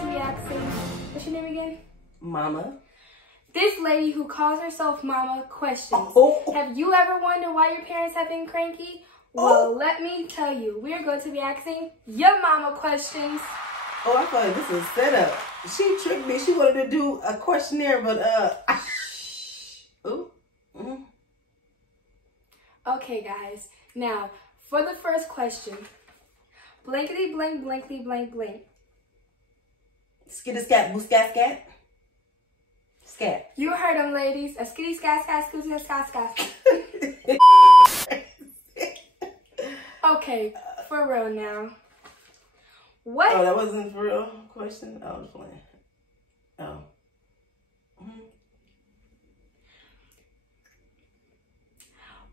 to be asking, what's your name again? Mama. This lady who calls herself Mama questions. Oh. Have you ever wondered why your parents have been cranky? Well, let me tell you, we're going to be asking your mama questions. Oh, I thought this was set up. She tricked me. She wanted to do a questionnaire, but ooh. Mm. Okay, guys. Now, for the first question, blankety blank, blankety blank blank. Skitty scat, boo scat scat. Scat. You heard them, ladies. A skitty scat scat, skitty scat scat. Okay, for real now. What? Oh, that wasn't for real question? I was playing. Oh. Mm-hmm.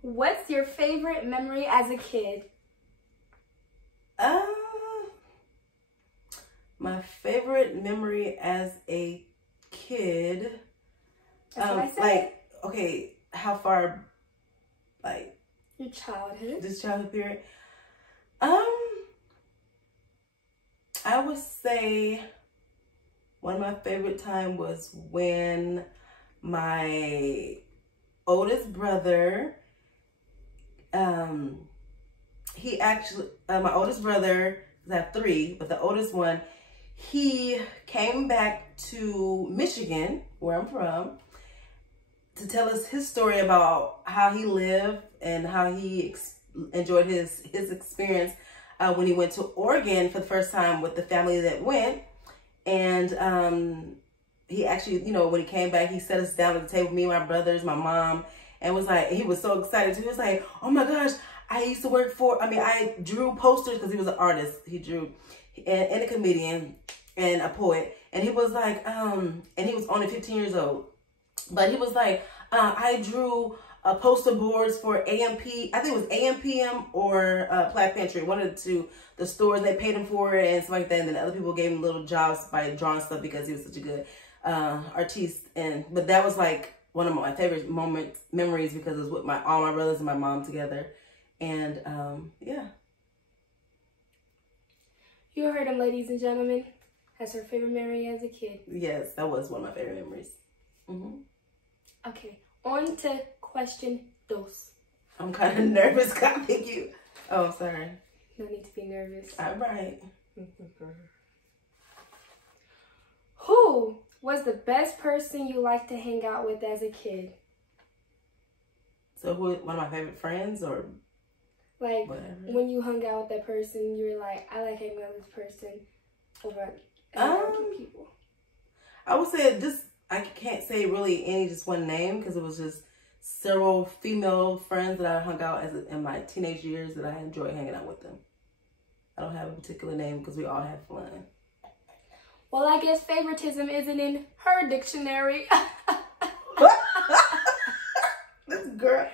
What's your favorite memory as a kid? My favorite memory as a kid. That's what I said. Like, okay, how far, like, your childhood? This childhood period? I would say one of my favorite time was when my oldest brother, he actually, my oldest brother, I have three, but the oldest one, he came back to Michigan, where I'm from, to tell us his story about how he lived and how he enjoyed his experience when he went to Oregon for the first time with the family that went. And he actually, you know, when he came back, he set us down at the table, me and my brothers, my mom, and was like, he was so excited too. He was like, oh my gosh, I used to work for, I drew posters because he was an artist. He drew, and a comedian and a poet. And he was like, and he was only 15 years old. But he was like, I drew poster boards for AMP, I think it was AMPM or Plaid Pantry, one of the two, the stores. They paid him for it and stuff like that. And then other people gave him little jobs by drawing stuff because he was such a good artiste. But that was like one of my favorite memories because it was with all my brothers and my mom together. And yeah. You heard him, ladies and gentlemen. That's her favorite memory as a kid. Yes, that was one of my favorite memories. Mm-hmm. Okay, on to question dos. I'm kind of nervous. Thank you. Oh, I'm sorry. No need to be nervous. All right. Who was the best person you liked to hang out with as a kid? So who? One of my favorite friends, or like whatever. When you hung out with that person, you were like, I like hanging out with this person over other people. I would say just, I can't say really any just one name because it was just several female friends that I hung out in my teenage years that I enjoyed hanging out with them. I don't have a particular name because we all had fun. Well, I guess favoritism isn't in her dictionary. This girl.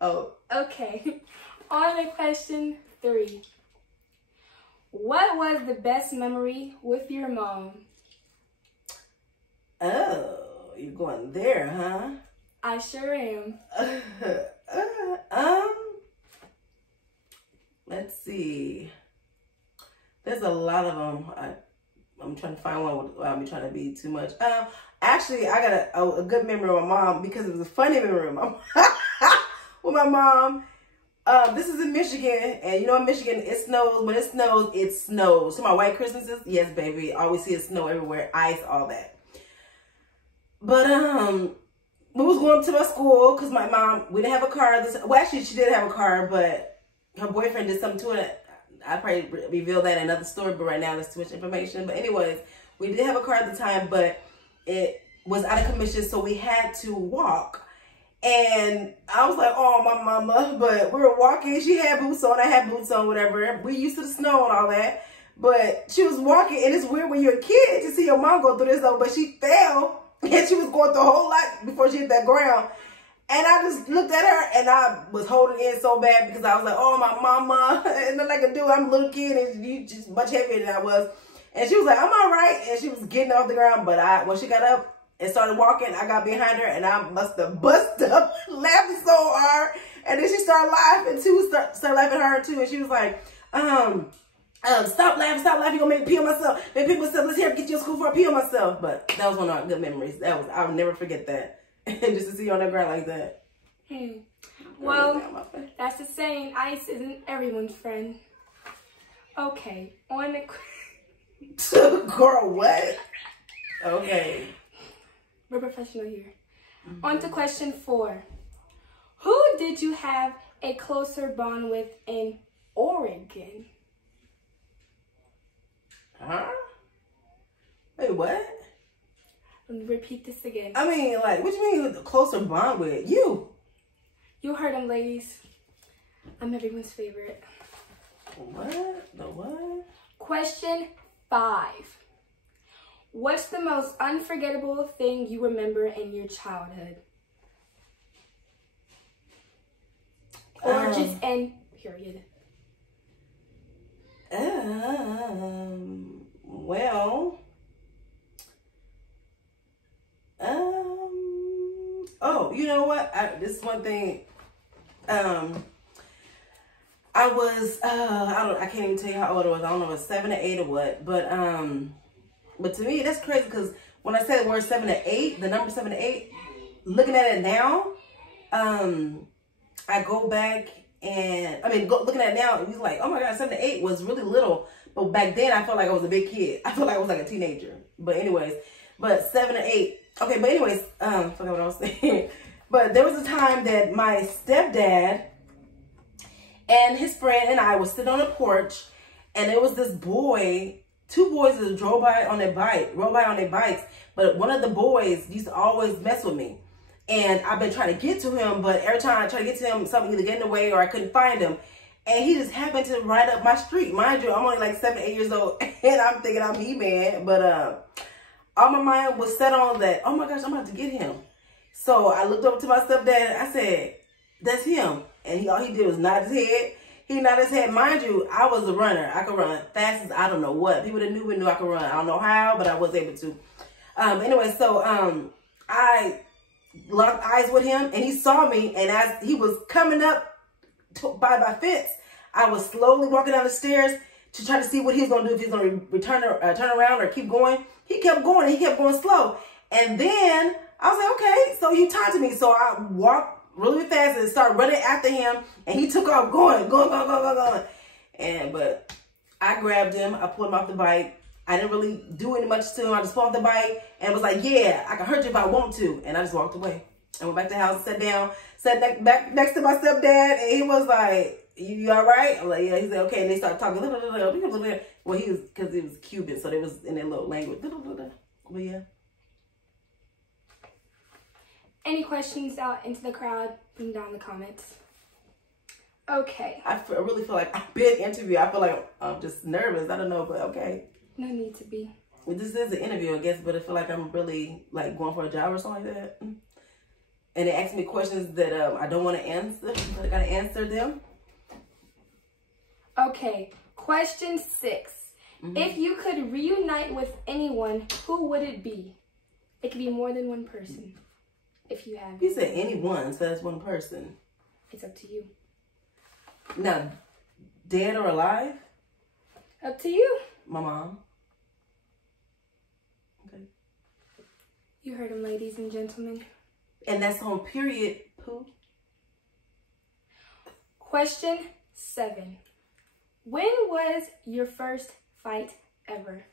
Oh. Okay. On to question 3. What was the best memory with your mom? Oh, you're going there, huh? I sure am. Let's see. There's a lot of them. I'm trying to find one without me trying to be too much. Actually, I got a good memory of my mom because it was a funny memory of my mom. With my mom. This is in Michigan, and you know in Michigan, it snows. When it snows, it snows. So my white Christmases, yes, baby. Always see it snow everywhere, ice, all that. But, we was going to my school because my mom, we didn't have a car. Well, actually, she did have a car, but her boyfriend did something to it. I'll probably reveal that in another story, but right now that's too much information. But anyways, we did have a car at the time, but it was out of commission, so we had to walk. And I was like, oh, my mama. But we were walking. She had boots on. I had boots on, whatever. We used to the snow and all that. But she was walking, and it's weird when you're a kid to see your mom go through this, though. But she fell, and she was going through a whole lot before she hit that ground. And I just looked at her, and I was holding in so bad because I was like, oh, my mama. And nothing I could do. I'm a little kid, and you just much heavier than I was. And she was like, I'm all right. And she was getting off the ground. But when she got up and started walking, I got behind her, and I must have busted up laughing so hard. And then she started laughing, too. Started laughing at her, too. And she was like, Stop laughing, you're gonna make me pee on myself. Make me pee on myself, let's get you to school before I pee on myself. But that was one of our good memories. I'll never forget that. Just to see you on that ground like that. Well, that's the saying, ice isn't everyone's friend. Okay, on the... Girl, what? Okay. We're professional here. On to question 4. Who did you have a closer bond with in Oregon? Huh? Wait, what? Let me repeat this again. I mean, like, what do you mean with a closer bond with? You. You heard them, ladies. I'm everyone's favorite. What? The what? Question 5. What's the most unforgettable thing you remember in your childhood? Or just in period. Well, oh, you know what? This is one thing. I was, I can't even tell you how old I was. I don't know if it was 7 or 8 or what, but to me, that's crazy because when I say the word 7 to 8, the number 7 to 8, looking at it now, I go back and, looking at it now, it was like, oh my God, 7 to 8 was really little. But back then, I felt like I was a big kid. I felt like I was like a teenager. But anyways, 7 to 8. Okay, but anyways, forgot what I was saying. But there was a time that my stepdad and his friend and I was sitting on a porch, and there was this boy, 2 boys that rode by on their bikes. But one of the boys used to always mess with me. And I've been trying to get to him, but every time I try to get to him, something either get in the way or I couldn't find him. And he just happened to ride up my street. Mind you, I'm only like 7, 8 years old, and I'm thinking I'm He-Man. But all my mind was set on that, oh my gosh, I'm about to get him. So I looked over to my stepdad, and I said, that's him. And all he did was nod his head. He nodded his head. Mind you, I was a runner. I could run fast as I don't know what. People that knew me knew I could run. I don't know how, but I was able to. Anyway, so I locked eyes with him, and he saw me, and as he was coming up by my fence, I was slowly walking down the stairs to try to see what he was going to do, if he was going to turn around or keep going. He kept going. He kept going slow. And then I was like, okay, so you taunted me. So I walked really fast and started running after him, and he took off going. But I grabbed him. I pulled him off the bike. I didn't really do any much to him. I just pulled off the bike and was like, yeah, I can hurt you if I want to. And I just walked away. I went back to the house, sat down, back next to my stepdad, and he was like, you all right? I'm like, yeah. He said, okay. And they started talking. Well, because he was Cuban, so they was in their little language. But yeah. Any questions out into the crowd? Put them down in the comments. Okay. I really feel like I've been interviewed. I feel like I'm just nervous. I don't know, but okay. No need to be. Well, this is an interview, I guess, but I feel like I'm really like going for a job or something like that. And they ask me questions that I don't want to answer, but I gotta answer them. Okay, question 6. If you could reunite with anyone, who would it be? It could be more than one person. If you have. You said anyone, so that's one person. It's up to you. Now, dead or alive? Up to you. My mom. Okay. You heard him, ladies and gentlemen. And that's on period, Pooh. Question 7. When was your first fight ever?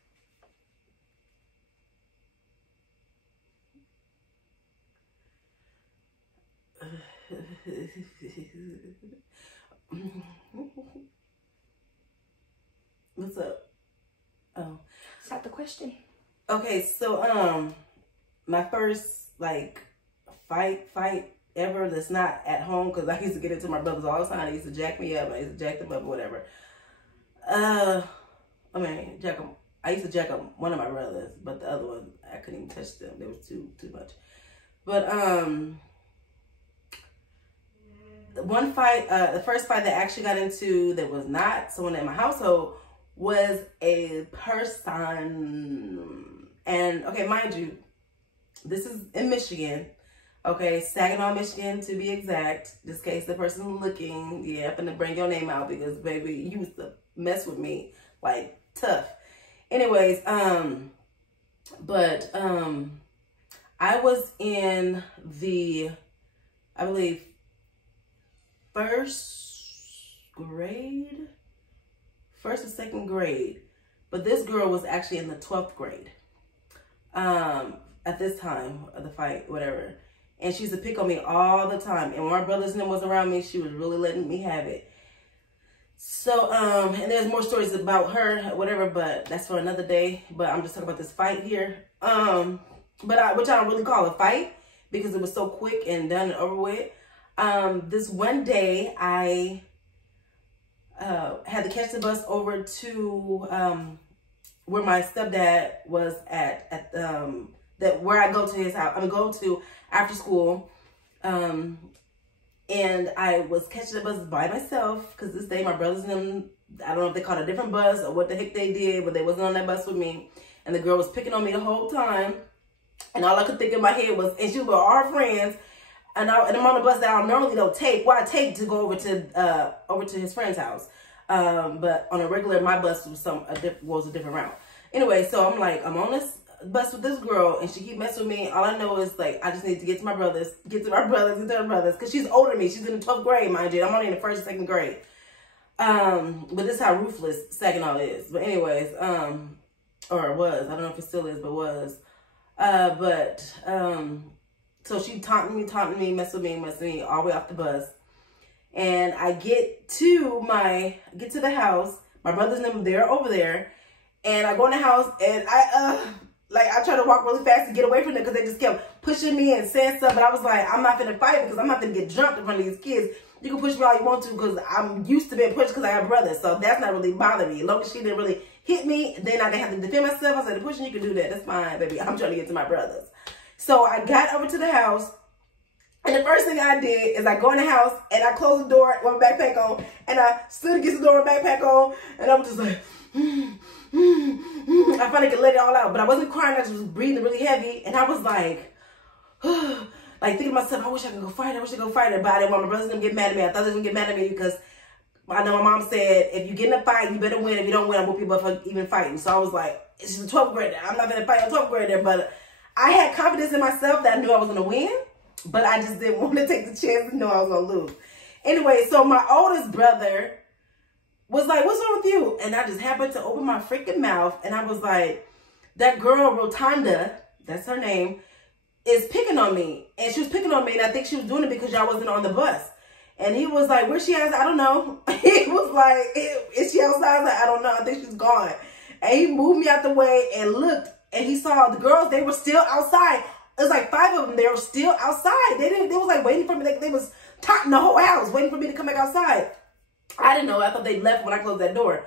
What's up? Oh. Stop the question. Okay, so my first like fight ever that's not at home, because I used to get into my brothers all the time. They used to jack me up. I used to jack them up or whatever. Jack them. I used to jack up one of my brothers, but the other one I couldn't even touch them. They was too much. But one fight, the first fight that I actually got into that was not someone in my household was a person. And okay, mind you, this is in Michigan. Okay, Saginaw, Michigan to be exact. Just in case the person's looking, yeah, I'm gonna bring your name out because baby, you used to mess with me like tough. Anyways, but I was in the, I believe, first or second grade, but this girl was actually in the 12th grade at this time of the fight, whatever. And she used to pick on me all the time. And when my brothers and them was around me, she was really letting me have it. So, and there's more stories about her, whatever, but that's for another day. But I'm just talking about this fight here. Which I don't really call a fight because it was so quick and done and over with. This one day I had to catch the bus over to where my stepdad was at where I go to his house. I go to after school. And I was catching the bus by myself because this day my brothers and them, I don't know if they caught a different bus or what the heck they did, but they wasn't on that bus with me. And the girl was picking on me the whole time. And all I could think in my head was, and she was with our friends, and I'm on the bus that I normally don't take. Well, I take to go over to his friend's house. But on a regular, my bus was a different route. Anyway, so I'm like, I'm on this bus with this girl, and she keep messing with me. All I know is like, I just need to get to my brothers, because she's older than me. She's in the 12th grade, mind you. I'm only in the 1st and 2nd grade. But this is how ruthless Saginaw is. But anyways, or it was. I don't know if it still is, but was. So she taunting me, messing with me all the way off the bus. And I get to the house. My brothers and them, they're over there. And I go in the house, and I try to walk really fast to get away from them because they just kept pushing me and saying stuff. But I was like, I'm not finna fight because I'm not finna get jumped in front of these kids. You can push me all you want to because I'm used to being pushed because I have brothers. So that's not really bothering me. As long as she didn't really hit me, then I didn't have to defend myself. I said, the pushing, you can do that. That's fine, baby. I'm trying to get to my brothers. So I got over to the house. And the first thing I did is I go in the house and I close the door with my backpack on. And I stood against the door with my backpack on. And I'm just like, I finally could let it all out. But I wasn't crying. I just was breathing really heavy. And I was like, like thinking to myself, I wish I could go fight her. I wish I could go fight her. But I didn't want my brothers to get mad at me. I thought they were going to get mad at me because I know my mom said, if you get in a fight, you better win. If you don't win, I'll whoop you up for even fighting. So I was like, it's just a 12th grader. I'm not going to fight a 12th grader. But I had confidence in myself that I knew I was going to win. But I just didn't want to take the chance to know I was going to lose. Anyway, so my oldest brother was like, what's wrong with you? And I just happened to open my freaking mouth. And I was like, that girl, Rotunda, that's her name, is picking on me. And she was picking on me. And I think she was doing it because y'all wasn't on the bus. And he was like, where's she at? I don't know. He was like, is she outside? I was like, I don't know. I think she's gone. And he moved me out the way and looked. And he saw the girls. They were still outside. It was like 5 of them. They were still outside. They was like waiting for me. They was taunting the whole house, waiting for me to come back outside. I didn't know. I thought they left when I closed that door.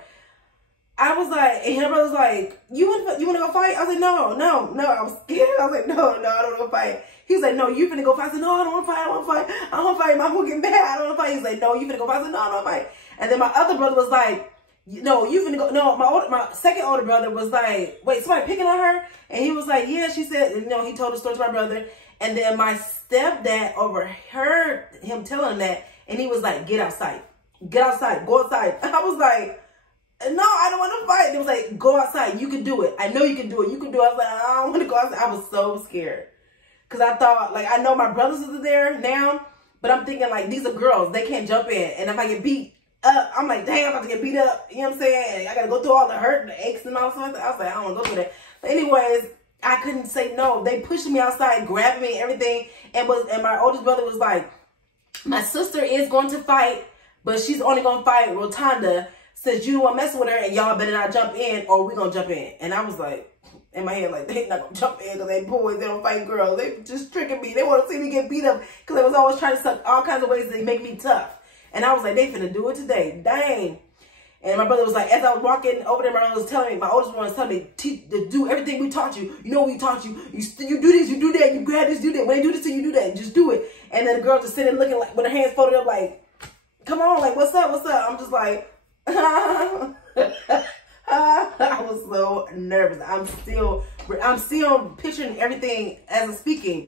I was like, and her brother was like, you want to go fight? I was like, no. I was scared. I was like, no, I don't want to go fight. He was like, no, you finna go fight. I said, no, I don't want to fight. I don't want to fight. I don't want to fight. My mom get mad. I don't want to fight. He's like, no, you finna go fight. I said, no, I don't want to fight. And then my other brother was like, no, you finna go. No, my second older brother was like, wait, somebody picking on her? And he was like, yeah, she said, he told the story to my brother. And then my stepdad overheard him telling him that. And he was like, get outside. Get outside. Go outside. I was like, no, I don't want to fight. And he was like, go outside. You can do it. I know you can do it. You can do it. I was like, I don't want to go outside. I was so scared. Because I thought, like, I know my brothers are there now. But I'm thinking, like, these are girls. They can't jump in. And if I get beat up, I'm like, dang, I'm about to get beat up. You know what I'm saying? I got to go through all the hurt, the aches and all sorts. I was like, I don't want to go through that. But anyways, I couldn't say no. They pushed me outside, grabbing me, everything. And my oldest brother was like, my sister is going to fight, but she's only going to fight Rotunda since you don't want to mess with her, and y'all better not jump in or we're going to jump in. And I was like, in my head, like, they not going to jump in because they boys, they don't fight girls. They just tricking me. They want to see me get beat up because they was always trying to suck all kinds of ways to make me tough. And I was like, they finna do it today. Dang. And my brother was like, as I was walking over there, my brother was telling me, my oldest one was telling me, to do everything we taught you. You know what we taught you. You do this, you do that, you grab this, do that. When they do this to you, you do that. Just do it. And then the girl just sitting looking like, with her hands folded up like, come on, like, what's up, what's up? I'm just like, I was so nervous. I'm still picturing everything as I'm speaking.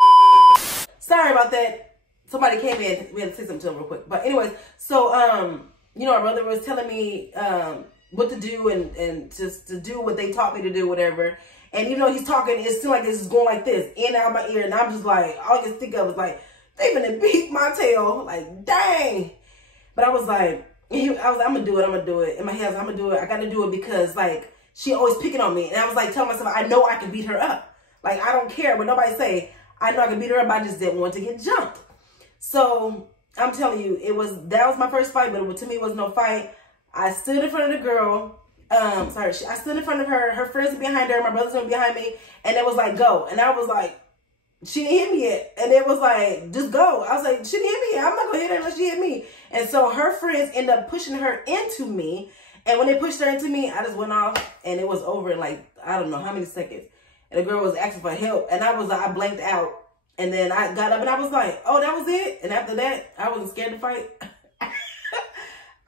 Sorry about that. Somebody came in. We had to say something to him real quick. But anyways, so, my brother was telling me, what to do and just to do what they taught me to do, whatever. And you know, he's talking, it seemed like this is going like this, in and out of my ear. And I'm just like, all I can think of is like, they finna beat my tail. Like, dang. But I was like, I'm gonna do it. I'm gonna do it. In my head, I'm gonna do it. I gotta do it because like, she always picking on me. And I was like, telling myself, I know I can beat her up. Like, I don't care what nobody say. I know I can beat her up. I just didn't want to get jumped. So I'm telling you, that was my first fight, but to me, it was no fight. I stood in front of the girl. I stood in front of her. Her friends were behind her. My brothers were behind me. And it was like, go. And I was like, she didn't hit me yet. And it was like, just go. I was like, she didn't hit me yet. I'm not going to hit her unless she hit me. And so her friends ended up pushing her into me. And when they pushed her into me, I just went off. And it was over in like, I don't know how many seconds. And the girl was asking for help. And I blanked out. And then I got up and I was like, oh, that was it? And after that, I wasn't scared to fight.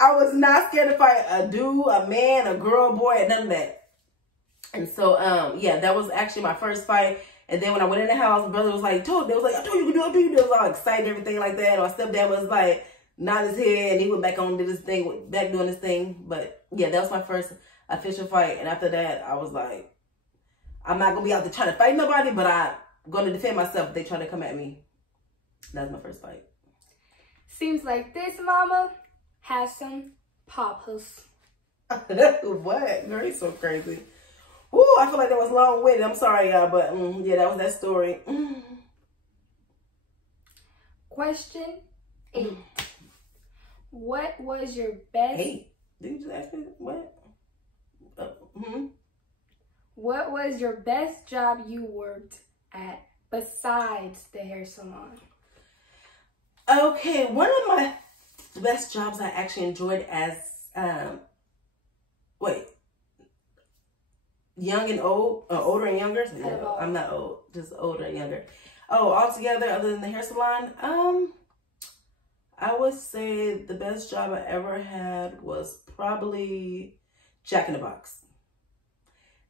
I was not scared to fight a dude, a man, a girl, boy, none of that. And so, yeah, that was actually my first fight. And then when I went in the house, my brother was like, I told you you can do it. He was all excited, everything like that. And my stepdad was like, nod his head, and he went back on, did his thing, back doing his thing. But yeah, that was my first official fight. And after that, I was like, I'm not going to be out there trying to fight nobody, but I'm going to defend myself if they try to come at me. That was my first fight. Seems like this mama has some papas. What? Girl, you're so crazy. Ooh, I feel like that was long-winded. I'm sorry, y'all, but yeah, that was that story. Question 8. What was your best... 8? Did you just ask me what? What was your best job you worked at besides the hair salon? Okay, one of my best jobs I actually enjoyed as, young and old, older and younger? No, I'm not old, just older and younger. Oh, altogether, other than the hair salon, I would say the best job I ever had was probably Jack in the Box.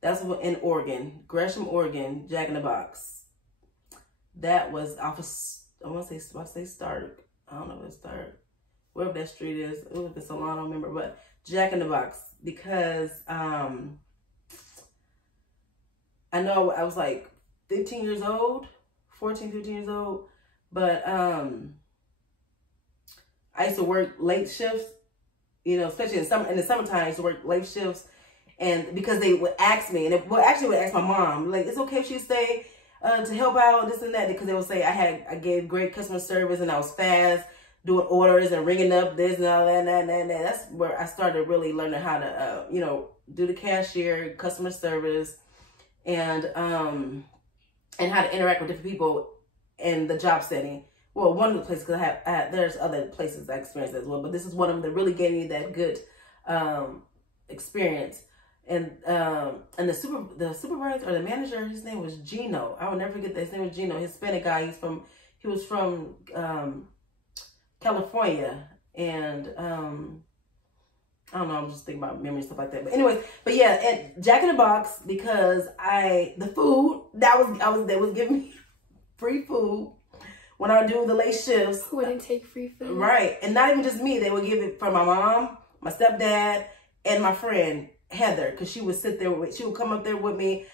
That's in Oregon, Gresham, Oregon, Jack in the Box. That was off of, I want to say Stark. I don't know if it's Stark. Wherever that street is. It was the salon, I don't remember. But Jack in the Box. Because I know I was like 15 years old. 14, 15 years old. But I used to work late shifts. You know, especially in the summertime, I used to work late shifts. And because they would ask me, and actually would ask my mom, like, it's okay if she stay to help out, this and that, because they would say I gave great customer service and I was fast, doing orders and ringing up this and all that, and that. That's where I started really learning how to, you know, do the cashier, customer service, and how to interact with different people in the job setting. Well, one of the places, because there's other places I experienced as well, but this is one of them that really gave me that good experience. And the supervisor or the manager, his name was Gino. I will never forget that. His name was Gino, Hispanic guy. He was from California, and I don't know, I'm just thinking about memory and stuff like that. But anyways, but yeah, at Jack in the Box, because the food they was giving me free food when I would do the late shifts. Who wouldn't take free food? Right. And not even just me, they would give it for my mom, my stepdad, and my friend Heather, because she would sit there she would come up there with me.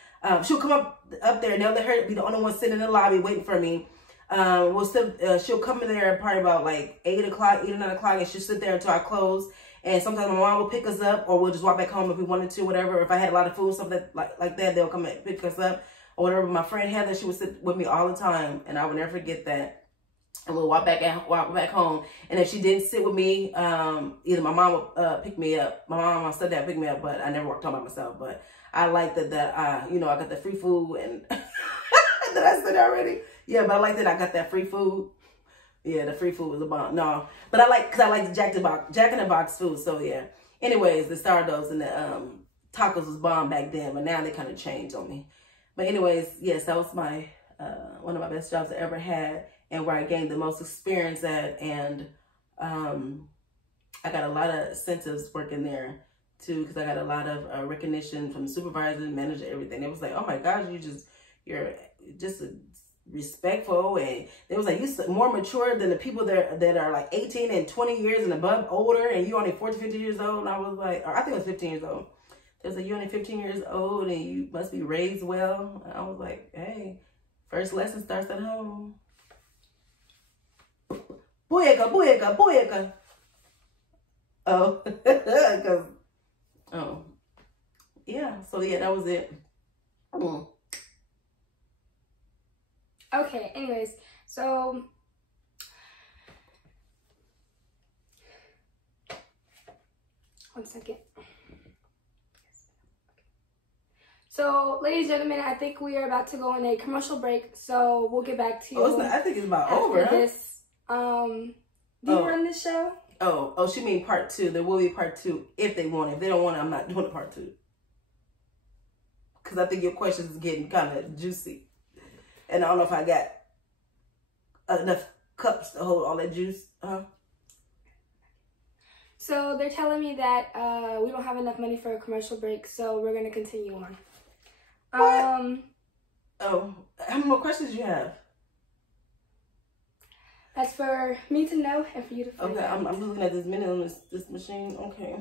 She would come up there, and they'll let her be the only one sitting in the lobby waiting for me. She'll come in there probably about like 8 o'clock, 8 or 9 o'clock, and she'll sit there until I close. And sometimes my mom will pick us up, or we'll just walk back home if we wanted to, whatever. If I had a lot of food, stuff like that, they'll come and pick us up or whatever. My friend Heather, she would sit with me all the time, and I would never forget that. And we'll walk back home. And if she didn't sit with me, either my mom would pick me up. My mom and my stepdad picked me up, but I never walked home by myself. But I liked that you know, I got the free food, and did I say that already? Yeah, but I liked that I got that free food. Yeah, the free food was a bomb. No, but because I like Jack in the Box food. So yeah. Anyways, the Stardust and the tacos was bomb back then, but now they kind of changed on me. But anyways, yes, that was my one of my best jobs I ever had, and where I gained the most experience at, and I got a lot of incentives working there too, because I got a lot of recognition from the supervisor, manager, everything. It was like, oh my gosh, you're just respectful, and they was like, you more mature than the people that are like 18 and 20 years and above older, and you only 14, 15 years old. And I was like, or I think I was 15 years old. They was like, you only 15 years old and you must be raised well. And I was like, hey, first lesson starts at home. Booyaka, booyaka, booyaka. Oh, because, oh, yeah. So yeah, that was it. Okay, anyways, so one second. So, ladies and gentlemen, I think we are about to go on a commercial break, so we'll get back to you. Oh, I think it's about over, huh? This. Do you run this show? Oh, she mean part 2. There will be part 2 if they want it. If they don't want it, I'm not doing a part 2. Because I think your questions is getting kind of juicy. And I don't know if I got enough cups to hold all that juice. So they're telling me that we don't have enough money for a commercial break, so we're going to continue on. What? Oh, how many more questions do you have? That's for me to know and for you to find out. I'm looking at this minute on this machine. Okay.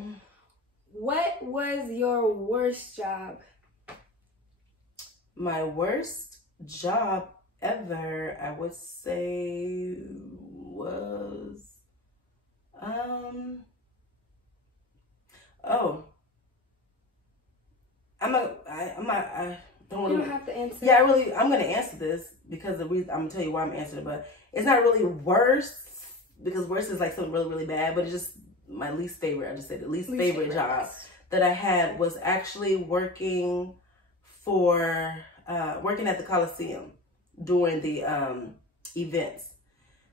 What was your worst job? My worst job ever, I would say, was I don't want to. You don't have to answer. Yeah, I'm going to answer this because the reason I'm going to tell you why I'm answering it, but it's not really worst because worst is like something really, really bad, but it's just my least favorite. I just said the least favorite job that I had was actually working at the Coliseum during the events,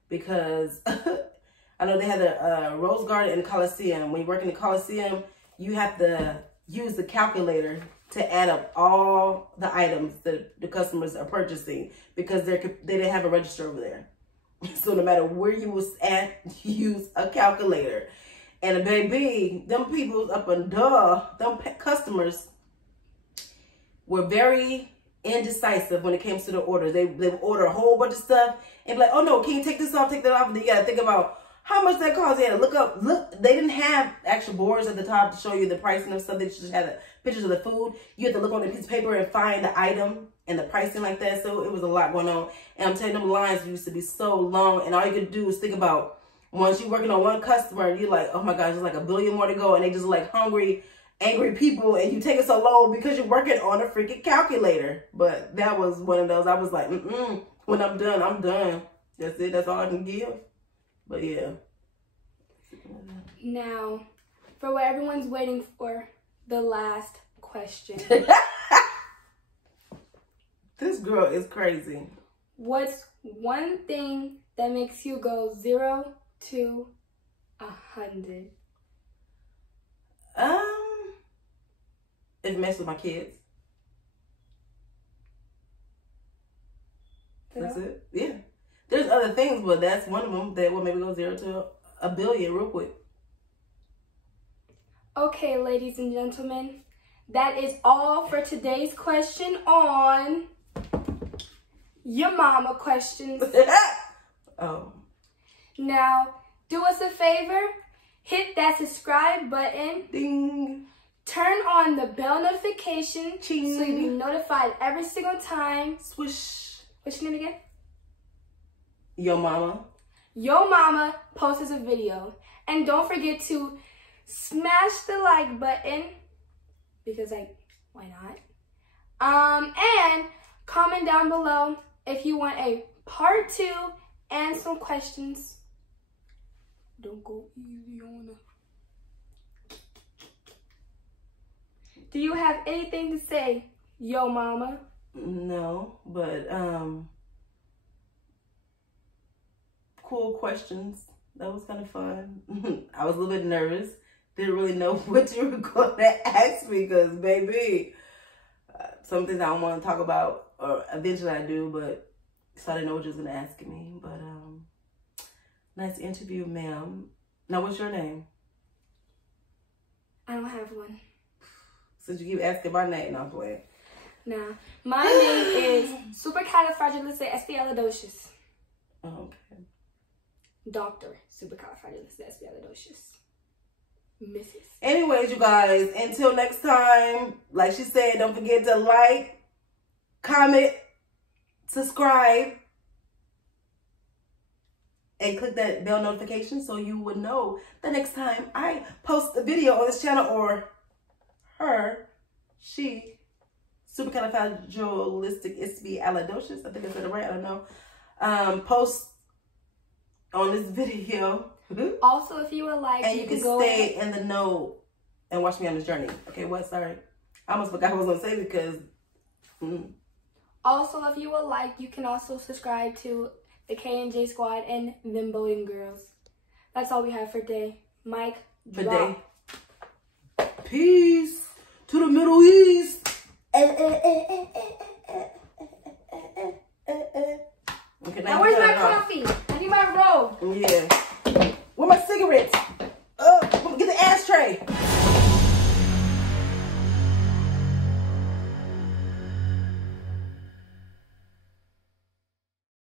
because I know they had a Rose Garden and the Coliseum. When you work in the Coliseum, you have to use the calculator to add up all the items that the customers are purchasing, because they didn't have a register over there. So no matter where you was at, use a calculator. And baby, them people up and them customers were very indecisive when it came to the orders. They would order a whole bunch of stuff and be like, oh no, can you take this off, take that off? And then you gotta think about how much that costs. They had to look, they didn't have actual boards at the top to show you the pricing of stuff. They just had pictures of the food. You had to look on a piece of paper and find the item and the pricing like that. So it was a lot going on. And I'm telling you, them lines used to be so long, and all you could do is think about once you're working on one customer, you're like, oh my gosh, there's like a billion more to go, and they just like hungry, angry people, and you take it so long because you're working on a freaking calculator. But that was one of those. I was like, when I'm done, I'm done. That's it. That's all I can give. But yeah. Now, for what everyone's waiting for, the last question. This girl is crazy. What's one thing that makes you go 0 to 100? It messes with my kids. That's it. Yeah. There's other things, but that's one of them that will maybe go 0 to a billion real quick. Okay, ladies and gentlemen, that is all for today's question on Your Mama Questions. Oh. Now, do us a favor. Hit that subscribe button. Ding. Turn on the bell notification Ching. so you'll be notified every single time. Swish. What's your name again? Your Mama. Your Mama posts a video. And don't forget to smash the like button, because like, why not? And comment down below if you want a part 2 and some questions. Don't go easy on her. Do you have anything to say, Yo Mama? No, but cool questions. That was kind of fun. I was a little bit nervous. Didn't really know what you were going to ask me, because baby, some things I don't want to talk about, or eventually I do, but so I didn't know what you was going to ask me. But nice interview, ma'am. Now, what's your name? I don't have one. Since you keep asking my name, I'm playing. Nah. My name is supercalifragilisticexpialidocious. Okay. Dr. Supercalifragilisticexpialidocious. Mrs. Anyways, you guys, until next time, like she said, don't forget to like, comment, subscribe, and click that bell notification so you would know the next time I post a video on this channel, or she, supercalifragilisticexpialidocious, I think I said it right, I don't know, post on this video. Also, if you would like, and you can stay in the know and watch me on this journey. Okay, what? Sorry. I almost forgot what I was going to say because... Also, if you would like, you can also subscribe to the K&J Squad and them Boating Girls. That's all we have for today. Mike, drop. Peace to the Middle East. Okay, now where's my coffee? I need my robe. Yeah. Where my cigarettes? Get the ashtray.